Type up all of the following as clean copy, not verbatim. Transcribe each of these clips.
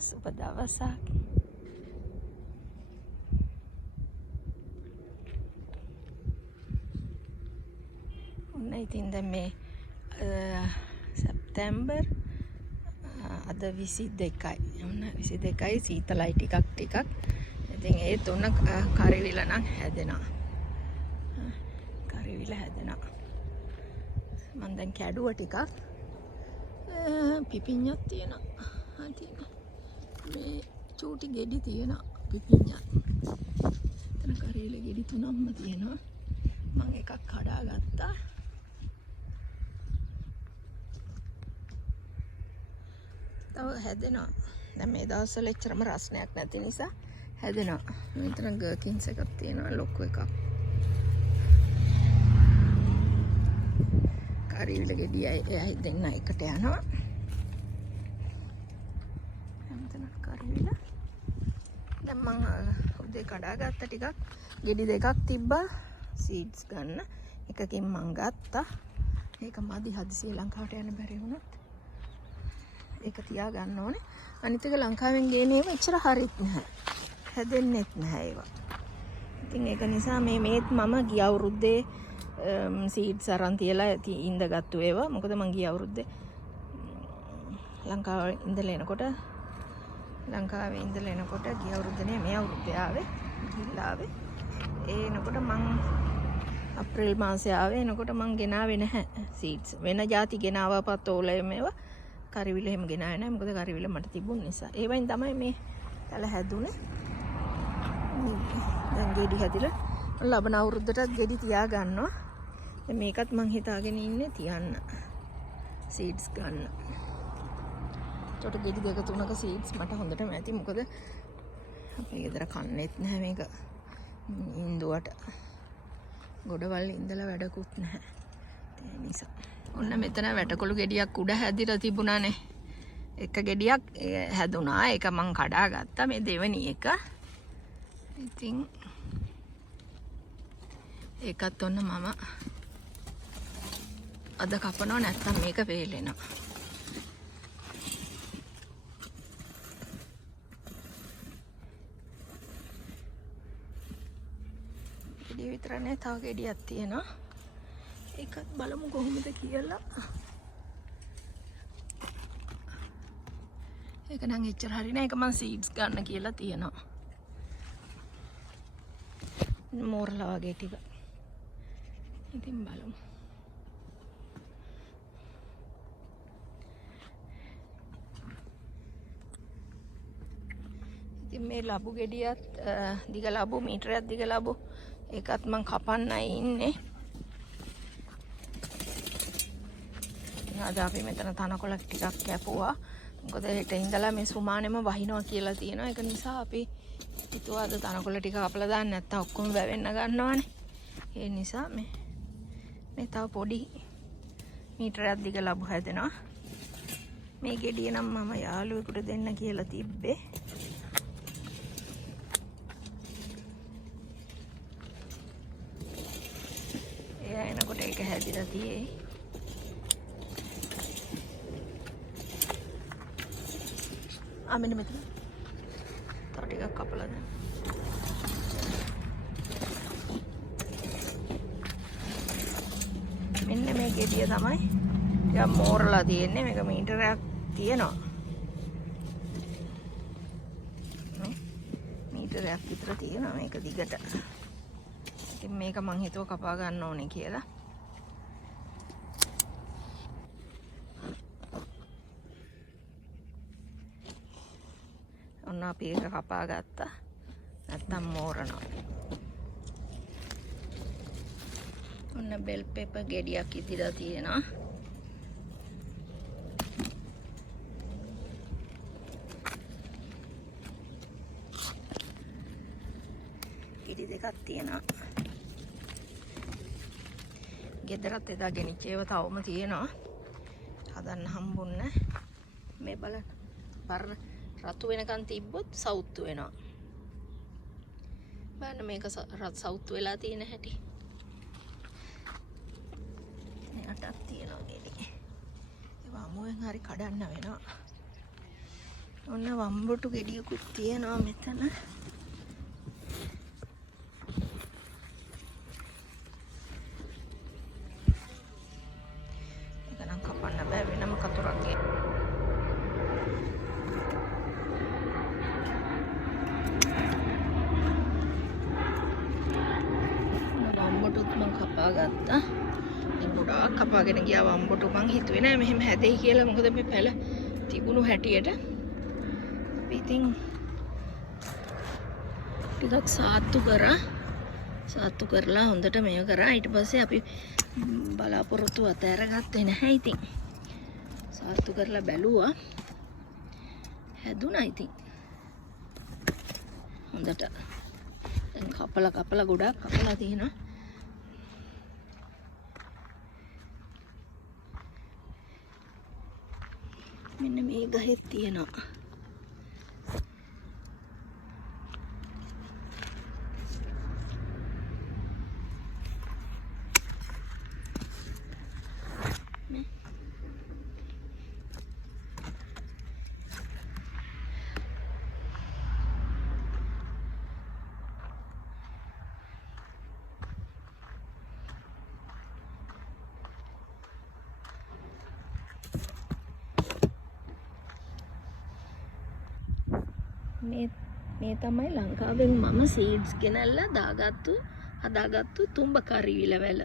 සුබ දවසක්. ඔන්න ඉතින් දැන් මේ සැප්තැම්බර් අද 22යි. ඔන්න 22යි සීතලයි ටිකක්. ඉතින් ඒත් ඔන්න කරිවිල නම් හැදෙනවා. කරිවිල හැදෙනවා. මම දැන් කැඩුව ටිකක් පිපිඤ්ඤක් තියෙනවා. මේ චූටි ගෙඩි තියෙනවා පිපිඤ්ඤක්. එතන කරිවිල ගෙඩි 3ක්ම තියෙනවා. මම එකක් කඩා ගත්තා. තව හැදෙනවා. දැන් මේ දවස්වල එච්චරම රසණයක් නැති නිසා හැදෙනවා. මෙතන ගර්කින්ස් එකක් තියෙනවා ලොකු එකක්. කරිවිල ගෙඩියයි එයයි දෙන්න එකට යනවා. මෙතන කරිවිල. දැන් මම උදේ කඩා ගත්ත ටිකක් ගෙඩි දෙකක් තිබ්බා සීඩ්ස් ගන්න. එකකින් මම ගත්තා. ඒක මදි හදිසිය ලංකාවට යන්න බැරි වුණත්. ඒක තියා ගන්න ඕනේ. අනිත් එක ලංකාවෙන් ගේන ඒවා එච්චර හරිත් නැහැ. හැදෙන්නෙත් නැහැ ඒවා. ඉතින් ඒක නිසා මේත් මම ගිය අවුරුද්දේ සීඩ්ස් අරන් තියලා ඉඳගත්තු ඒවා. මොකද මම ගිය අවුරුද්දේ ලංකාවේ ඉඳලා එනකොට ගිය අවුරුද්දේ මේ අවුරුද්දේ ආවේ. ගිහිල්ලා ආවේ. ඒ එනකොට මම අප්‍රේල් මාසේ ආවේ. එනකොට මම ගෙනාවේ නැහැ සීඩ්ස්. වෙන ಜಾති ගෙනාවා පතෝලේ මේවා. කරිවිල එහෙම ගෙනාවේ නැහැ. මොකද කරිවිල මට තිබුණ නිසා. ඒ වයින් තමයි මේ තල හැදුනේ. දැන් ගෙඩි හැදිලා ලබන අවුරුද්දටත් ගෙඩි තියා ගන්නවා. දැන් මේකත් මං හිතාගෙන ඉන්නේ තියන්න. සීඩ්ස් ගන්න. ඒකට ගෙඩි දෙක තුනක සීඩ්ස් මට හොඳටම ඇති. මොකද අපේ ගෙදර කන්නේත් නැහැ මේක. ඉන්දුවට ගොඩවල් ඉඳලා වැඩකුත් නැහැ. ඒ නිසා ඔන්න මෙතන වැටකොළු ගෙඩියක් උඩ හැදිලා තිබුණානේ. එක ගෙඩියක් හැදුනා. ඒක මං කඩා ගත්තා. මේ දෙවෙනි එක. ඉතින් ඒකත් ඔන්න මම අද කපනවා නැත්තම් මේක වේලෙනවා. ගෙඩිය විතර නෑ තව ගෙඩියක් තියෙනවා. ඒකත් බලමු කොහොමද කියලා. ඒක නම් එච්චර හරි නෑ. ඒක මම සීඩ්ස් ගන්න කියලා තියෙනවා. මෝරලා වගේ ටික. ඉතින් බලමු. ඉතින් මේ ලබු ගෙඩියත් දිග ලබු මීටරයක් දිග ලබු ඒකත් මම කපන්නයි ඉන්නේ. අද අපි මෙතන තනකොළ ටිකක් කැපුවා. මොකද හෙට ඉඳලා මේ සුමානෙම වහිනවා කියලා තියෙනවා. ඒක නිසා අපි හිතුවා අද තනකොළ ටික කපලා දාන්න නැත්තම් ඔක්කොම වැවෙන්න ගන්නවානේ. ඒ නිසා මේ තව පොඩි මීටරයක් දිග ලබු හැදෙනවා. මේ ගෙඩිය නම් මම යාළුවෙකුට දෙන්න කියලා තිබ්බේ. එයා එනකොට ඒක හැදිලා තියෙයි. මෙන්න මෙතන තව ටිකක් කපලා දාන්න. මෙන්න මේ ගෙඩිය තමයි ටිකක් මෝරලා තියෙන්නේ. මේක මීටරයක් තියෙනවා. මීටරයක් විතර තියෙනවා මේක දිගට. ඉතින් මේක මං හිතුව කපා ගන්න ඕනේ කියලා. ඔන්න අපි ඒක කපා ගත්තා. නැත්තම් මෝරනවා. ඔන්න බෙල් පෙපර් ගෙඩියක් ඉදිරිය තියෙනවා. ගෙඩි දෙකක් තියෙනවා. ගෙදරත් එදා ගෙනිච්ච ඒවා තවම තියෙනවා. හදන්න හම්බුන්නේ. මේ බලන්න. පරණ රතු වෙනකන් තිබ්බොත් සවුත්තු වෙනවා. බලන්න මේක සවුත්තු වෙලා තියෙන හැටි. යටත් තියෙනවා ගෙඩි. ඒවා අමුවෙන් හරි කඩන්න වෙනවා. ඔන්න වම්බොටු ගෙඩියකුත් තියෙනවා මෙතන. ඒක නම් කපන්න බෑ වෙනම කතුරක් වම්බොටුත් මං කපා ගත්තා. ඉතින් ගොඩාක් කපාගෙන ගියා වම්බොටු. මං හිතුවේ නෑ මෙහෙම හැදෙයි කියලා. මොකද මේ පැල තිබුණු හැටියට ඉතින් ටිකක් සාත්තු කරලා හොඳට මේව කරා. ඊට පස්සේ අපි බලාපොරොත්තු අතහැරගත්තේ නැහැ. ඉතින් සාත්තු කරලා බැලුවා හැදුණා. ඉතින් හොඳට දැන් කපලා ගොඩක් කපලා තියෙනවා. මෙන්න මේ ගහෙත් තියෙනවා. මේ තමයි ලංකාවෙන් මම සීඩ්ස් ගෙනල්ලා හදාගත්තු තුඹ කරිවිල වැල.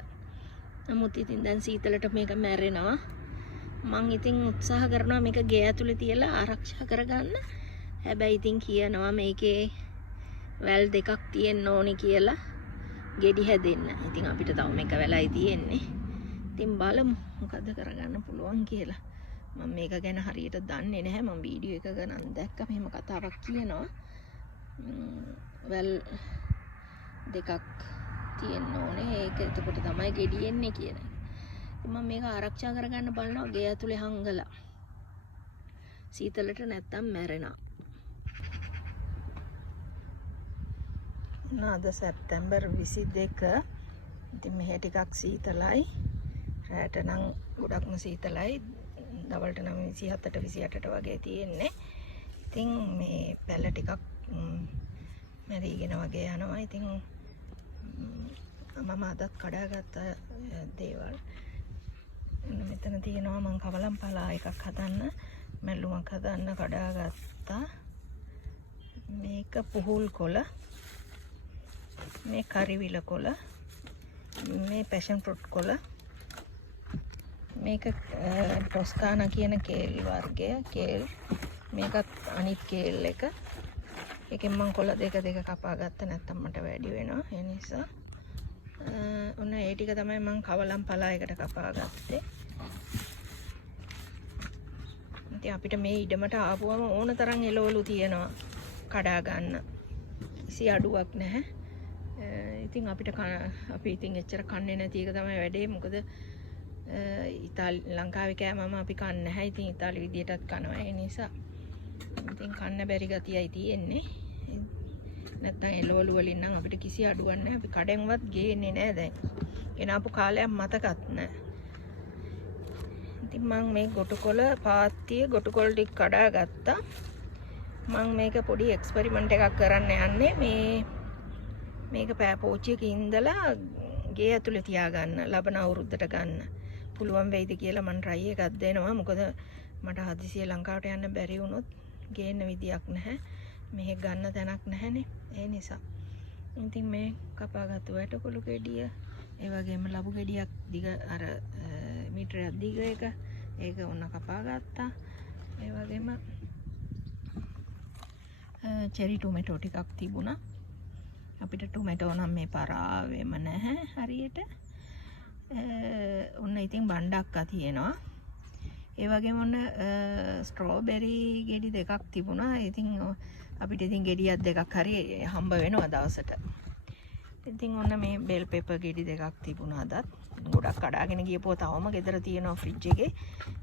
නමුත් ඉතින් දැන් සීතලට මේක මැරෙනවා. මං ඉතින් උත්සාහ කරනවා මේක ගේ ඇතුලේ තියලා ආරක්ෂා කරගන්න. හැබැයි ඉතින් කියනවා මේකේ වැල් දෙකක් තියෙන්න ඕනි කියලා ගෙඩි හැදෙන්න. ඉතින් අපිට තව මේක වැලයි තියෙන්නේ. ඉතින් බලමු මොකද කරගන්න පුළුවන් කියලා. මම මේක ගැන හරියට දන්නේ නැහැ. මම වීඩියෝ එකක නම් දැක්ක මෙහෙම කතාවක් කියනවා. වැල් දෙකක් තියෙන්න ඕනේ. ඒක එතකොට තමයි ගෙඩි එන්නේ කියන එක. ඉතින් මම මේක ආරක්ෂා කරගන්න බලනවා ගේ ඇතුලේ හංගලා. සීතලට නැත්තම් මැරෙනවා. අද සැප්තැම්බර් 22. ඉතින් මෙහෙ ටිකක් සීතලයි. රැට නම් ගොඩක්ම සීතලයි. දවල්ට නම් 27ට 28ට වගේ තියෙන්නේ. ඉතින් මේ පැල ටිකක් මැරිගෙන වගේ යනවා. ඉතින් මම අදත් කඩාගත්ත දේවල් මෙතන තියෙනවා. මං කවලම් පලා එකක් හදන්න, මැල්ලුමක් හදන්න කඩාගත්තා. මේක පුහුල් කොළ, මේ කරිවිල කොළ, මේ පැෂන් ෆෘට් කොළ, මේක ටොස්කානා කියන කේල් වර්ගය කේල්. මේකත් අනිත් කේල් එක. ඒකෙන් මම කොළ දෙක කපා ගත්ත. නැත්තම් මට වැඩි වෙනවා. ඒ නිසා ඔන්න ඒ ටික තමයි මම කවලම් පලා එකට කපා ගත්තේ. ඉතින් අපිට මේ ඉඩමට ආපුවම ඕන තරම් එළවලු තියෙනවා කඩා ගන්න. කිසි අඩුවක් නැහැ. ඉතින් අපිට අපි ඉතින් එච්චර කන්නේ නැති එක තමයි වැඩේ. මොකද ලංකාවේ කෑමම අපි කන්නේ නැහැ. ඉතින් ඉතාලි විදියටත් කනවා. ඒ නිසා ඉතින් කන්න බැරි ගතියයි තියෙන්නේ. නැත්තම් එළවලු වලින් නම් අපිට කිසි අඩුවක් නැහැ. අපි කඩෙන්වත් ගේන්නේ නැහැ දැන්. එනාපු කාලයක් මතකත් නැහැ. ඉතින් මම මේ ගොටුකොළ පාත්තිය ගොටුකොළ ටික කඩා ගත්තා. මම මේක පොඩි එක්ස්පෙරිමන්ට් එකක් කරන්න යන්නේ. මේක පෝච්චියක ඉඳලා ගේ ඇතුලේ තියාගන්න ලබන අවුරුද්දට ගන්න පුළුවන් වෙයිද කියලා මම try එකක් දෙනවා. මොකද මට හදිසියෙ ලංකාවට යන්න බැරි වුණොත් ගේන්න විදියක් නැහැ. මෙහෙ ගන්න තැනක් නැහැනේ. ඒ නිසා ඉතින් මේ කපාගත්තු වැටකොළු ගෙඩිය, ඒ වගේම ලබු ගෙඩියක් දිග අර මීටරයක් දිග එක ඒක ඔන්න කපා ගත්තා. ඒ වගේම චෙරි ටොමැටෝ ටිකක් තිබුණා. අපිට ටොමැටෝ නම් මේ පරාවෙම නැහැ හරියට. ඔන්න ඉතින් බණ්ඩක්කා තියෙනවා. ඒ වගේම ඔන්න ස්ට්‍රෝබෙරි ගෙඩි දෙකක් තිබුණා. ඉතින් අපිට ඉතින් ගෙඩියක් දෙකක් හරි හම්බ වෙනවා දවසට. ඉතින් ඔන්න මේ බෙල් පෙපර් ගෙඩි දෙකක් තිබුණා අදත්. ගොඩක් කඩාගෙන ගියපුවා තවම ගෙදර තියෙනවා ෆ්‍රිජ් එකේ.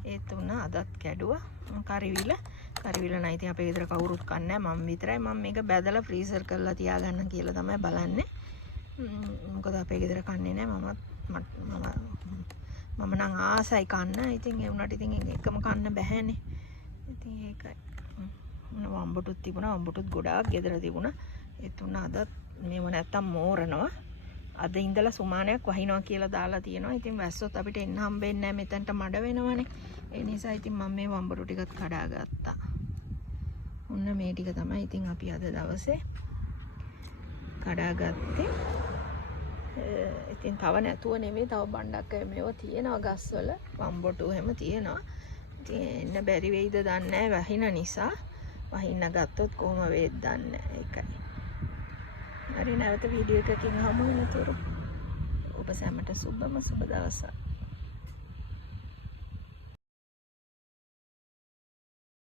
ඒත් උන්න අදත් කැඩුවා. කරිවිල නම් ඉතින් අපේ ගෙදර කවුරුත් කන්නේ නැහැ. මම විතරයි. මම මේක බැදලා ෆ්‍රීසර් කරලා තියාගන්න කියලා තමයි බලන්නේ. මොකද අපේ ගෙදර කන්නේ නැහැ. මම නම් ආසයි කන්න. ඉතින් ඒ වුණාට ඉතින් එකම කන්න බැහැනේ. ඉතින් ඒකයි. වම්බුටුත් තිබුණා. වම්බුටුත් ගොඩාක් ගෙදර තිබුණා. ඒ තුන අදත් මේව නැත්තම් මෝරනවා. අද ඉඳලා සුමානයක් වහිනවා කියලා දාලා තියෙනවා. ඉතින් වැස්සොත් අපිට එන්න හම්බෙන්නේ නැහැ. මෙතනට මඩ වෙනවනේ. ඒ නිසා ඉතින් මම මේ වම්බුටු ටිකත් කඩා ගත්තා. ඔන්න මේ ටික තමයි ඉතින් අපි අද දවසේ කඩාගත්තේ. ඉතින් තව නැතුව නෙමෙයි, තව බණ්ඩක් මේව තියෙනවා ගස්වල. වම්බොටු එහෙම තියෙනවා. ඉතින් එන්න බැරි වෙයිද දන්නේ නැහැ වහින නිසා. වහින්න ගත්තොත් කොහොම වේද දන්නේ නැහැ. ඒකයි. හරි, නැවත වීඩියෝ එකකින් හමු වෙනතුරු ඔබ සැමට සුබම සුබ දවසක්.